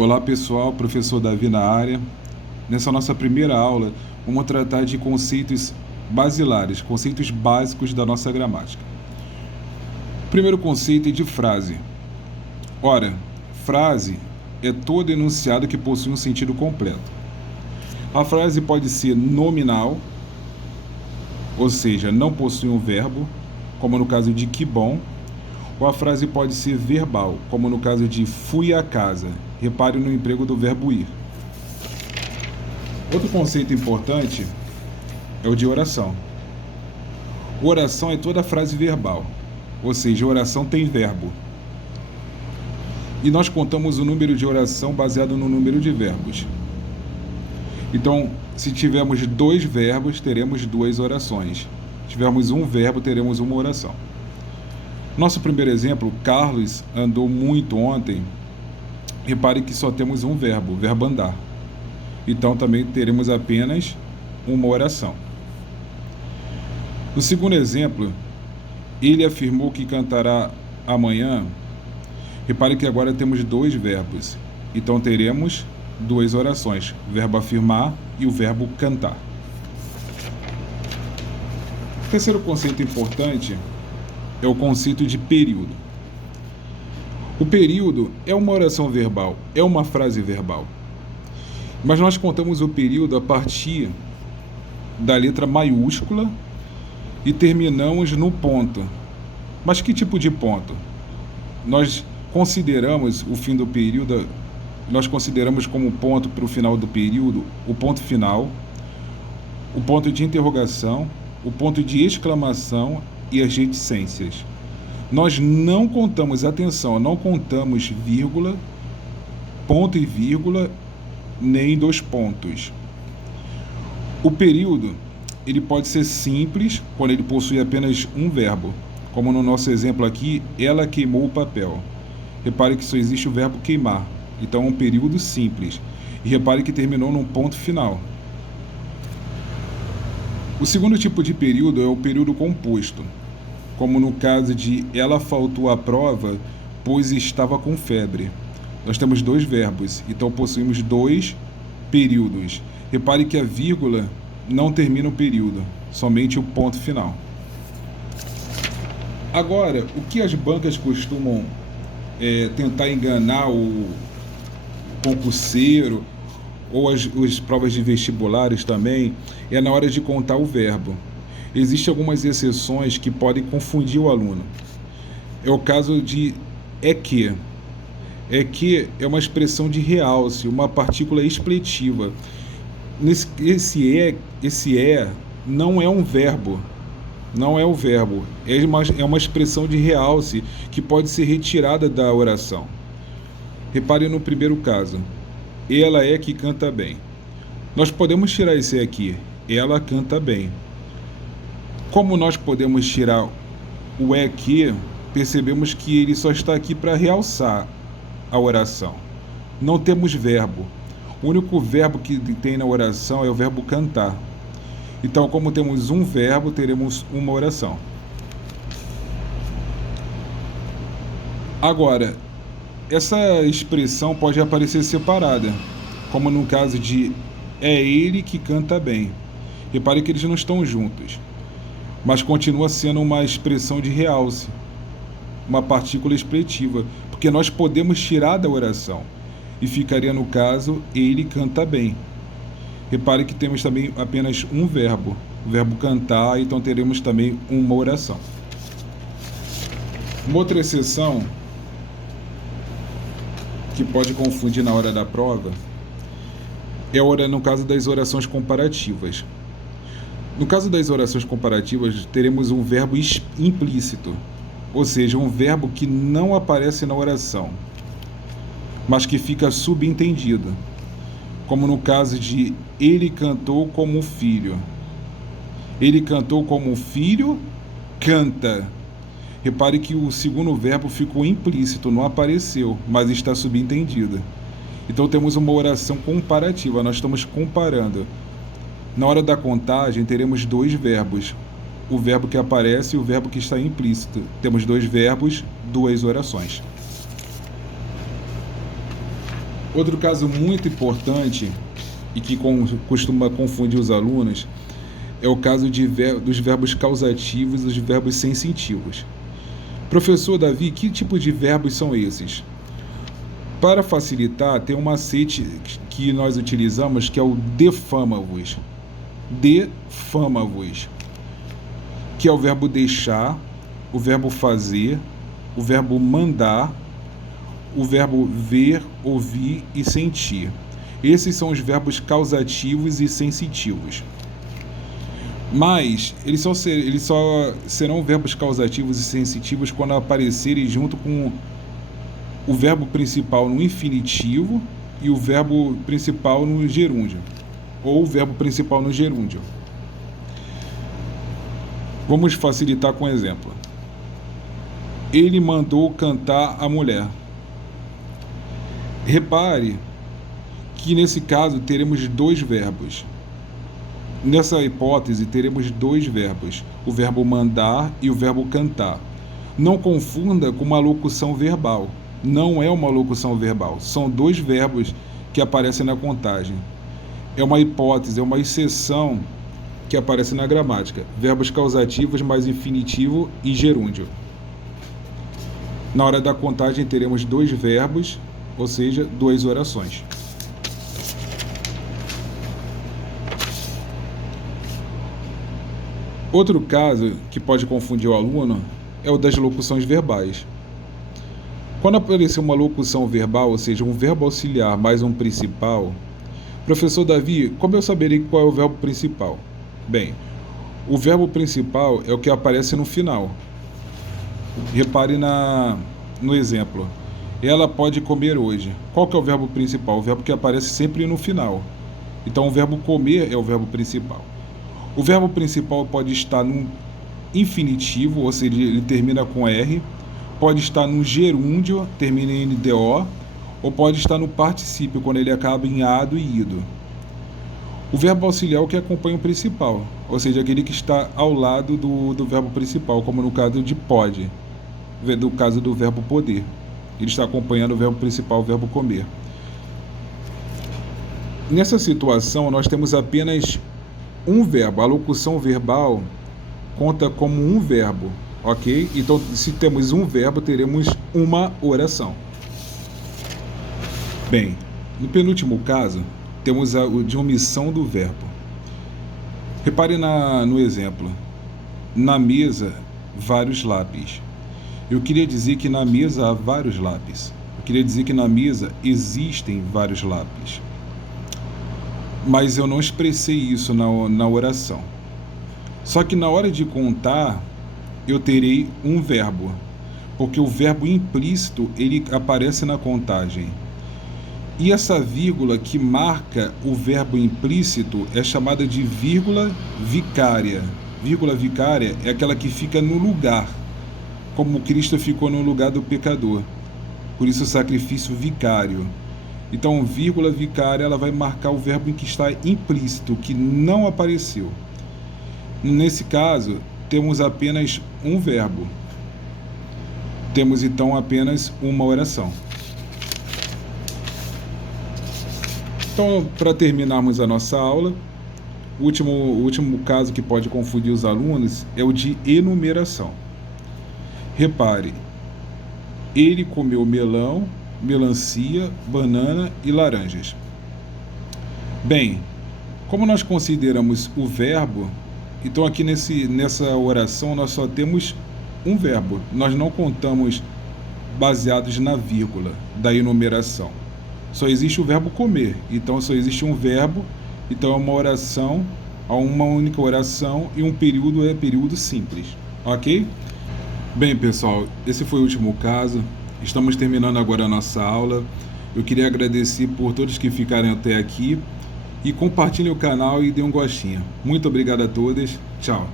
Olá pessoal, professor Davi na área. Nessa nossa primeira aula, vamos tratar de conceitos basilares, conceitos básicos da nossa gramática. O primeiro conceito é de frase. Ora, frase é todo enunciado que possui um sentido completo. A frase pode ser nominal, ou seja, não possui um verbo, como no caso de que bom, ou a frase pode ser verbal, como no caso de fui à casa. Repare no emprego do verbo ir. Outro conceito importante é o de oração. Oração é toda frase verbal, ou seja, oração tem verbo. E nós contamos o número de oração baseado no número de verbos. Então, se tivermos 2 verbos, teremos 2 orações. Se tivermos um verbo, teremos uma oração. Nosso primeiro exemplo, Carlos andou muito ontem. Repare que só temos um verbo, o verbo andar. Então, também teremos apenas uma oração. No segundo exemplo, ele afirmou que cantará amanhã. Repare que agora temos 2 verbos. Então, teremos 2 orações, o verbo afirmar e o verbo cantar. O terceiro conceito importante é o conceito de período. O período é uma oração verbal, é uma frase verbal. Mas nós contamos o período a partir da letra maiúscula e terminamos no ponto. Mas que tipo de ponto? Nós consideramos o fim do período, nós consideramos como ponto para o final do período o ponto final, o ponto de interrogação, o ponto de exclamação e as reticências. Nós não contamos, atenção, não contamos vírgula, ponto e vírgula, nem 2 pontos. O período, ele pode ser simples, quando ele possui apenas um verbo, como no nosso exemplo aqui, ela queimou o papel. Repare que só existe o verbo queimar, então é um período simples. E repare que terminou num ponto final. O segundo tipo de período é o período composto, como no caso de ela faltou à prova, pois estava com febre. Nós temos 2 verbos, então possuímos 2 períodos. Repare que a vírgula não termina o período, somente o ponto final. Agora, o que as bancas costumam tentar enganar o concurseiro, ou as provas de vestibulares também, é na hora de contar o verbo. Existem algumas exceções que podem confundir o aluno. É o caso de é que. É que é uma expressão de realce, uma partícula expletiva. Esse não é um verbo. Não é o verbo. É uma expressão de realce que pode ser retirada da oração. Repare no primeiro caso. Ela é que canta bem. Nós podemos tirar esse aqui. Ela canta bem. Como nós podemos tirar o é que, percebemos que ele só está aqui para realçar a oração. Não temos verbo. O único verbo que tem na oração é o verbo cantar. Então, como temos um verbo, teremos uma oração. Agora, essa expressão pode aparecer separada, como no caso de é ele que canta bem. Repare que eles não estão juntos, mas continua sendo uma expressão de realce, uma partícula expletiva, porque nós podemos tirar da oração, e ficaria no caso, ele canta bem. Repare que temos também apenas um verbo, o verbo cantar, então teremos também uma oração. Uma outra exceção que pode confundir na hora da prova é no caso das orações comparativas. No caso das orações comparativas, teremos um verbo implícito, ou seja, um verbo que não aparece na oração, mas que fica subentendido, como no caso de ele cantou como um filho. Ele cantou como um filho, canta. Repare que o segundo verbo ficou implícito, não apareceu, mas está subentendido. Então temos uma oração comparativa, nós estamos comparando. Na hora da contagem, teremos 2 verbos, o verbo que aparece e o verbo que está implícito. Temos 2 verbos, 2 orações. Outro caso muito importante e que costuma confundir os alunos é o caso dos verbos causativos e dos verbos sensitivos. Professor Davi, que tipo de verbos são esses? Para facilitar, tem um macete que nós utilizamos que é o defama-vos. Defama-vos, que é o verbo deixar, o verbo fazer, o verbo mandar, o verbo ver, ouvir e sentir. Esses são os verbos causativos e sensitivos. Mas eles só serão verbos causativos e sensitivos quando aparecerem junto com o verbo principal no infinitivo e o verbo principal no gerúndio, ou o verbo principal no gerúndio. Vamos facilitar com um exemplo. Ele mandou cantar a mulher. Repare que nesse caso teremos dois verbos. Nessa hipótese teremos dois verbos, o verbo mandar e o verbo cantar. Não confunda com uma locução verbal. Não é uma locução verbal. São dois verbos que aparecem na contagem. É uma hipótese, é uma exceção que aparece na gramática. Verbos causativos mais infinitivo e gerúndio. Na hora da contagem teremos dois verbos, ou seja, duas orações. Outro caso que pode confundir o aluno é o das locuções verbais. Quando aparecer uma locução verbal, ou seja, um verbo auxiliar mais um principal, professor Davi, como eu saberei qual é o verbo principal? Bem, o verbo principal é o que aparece no final. Repare no exemplo. Ela pode comer hoje. Qual que é o verbo principal? O verbo que aparece sempre no final. Então, o verbo comer é o verbo principal. O verbo principal pode estar no infinitivo, ou seja, ele termina com R, pode estar no gerúndio, termina em NDO, ou pode estar no particípio, quando ele acaba em ado e ido. O verbo auxiliar é o que acompanha o principal, ou seja, aquele que está ao lado do verbo principal, como no caso de pode, no caso do verbo poder. Ele está acompanhando o verbo principal, o verbo comer. Nessa situação, nós temos apenas um verbo. A locução verbal conta como um verbo, ok? Então, se temos um verbo, teremos uma oração. Bem, no penúltimo caso, temos a de omissão do verbo. Repare no exemplo. Na mesa, vários lápis. Eu queria dizer que na mesa há vários lápis. Eu queria dizer que na mesa existem vários lápis. Mas eu não expressei isso na oração. Só que na hora de contar, eu terei um verbo, porque o verbo implícito ele aparece na contagem. E essa vírgula que marca o verbo implícito é chamada de vírgula vicária. Vírgula vicária é aquela que fica no lugar, como Cristo ficou no lugar do pecador. Por isso o sacrifício vicário. Então, vírgula vicária, ela vai marcar o verbo em que está implícito, que não apareceu. Nesse caso, temos apenas um verbo. Temos, então, apenas uma oração. Então, para terminarmos a nossa aula, o último caso que pode confundir os alunos é o de enumeração. Repare, ele comeu melão, melancia, banana e laranjas. Bem, como nós consideramos o verbo, então aqui nessa oração nós só temos um verbo. Nós não contamos baseados na vírgula da enumeração. Só existe o verbo comer, então só existe um verbo, então é uma oração, há uma única oração e um período é período simples, ok? Bem, pessoal, esse foi o último caso. Estamos terminando agora a nossa aula. Eu queria agradecer por todos que ficaram até aqui e compartilhem o canal e dêem um gostinho. Muito obrigado a todos. Tchau.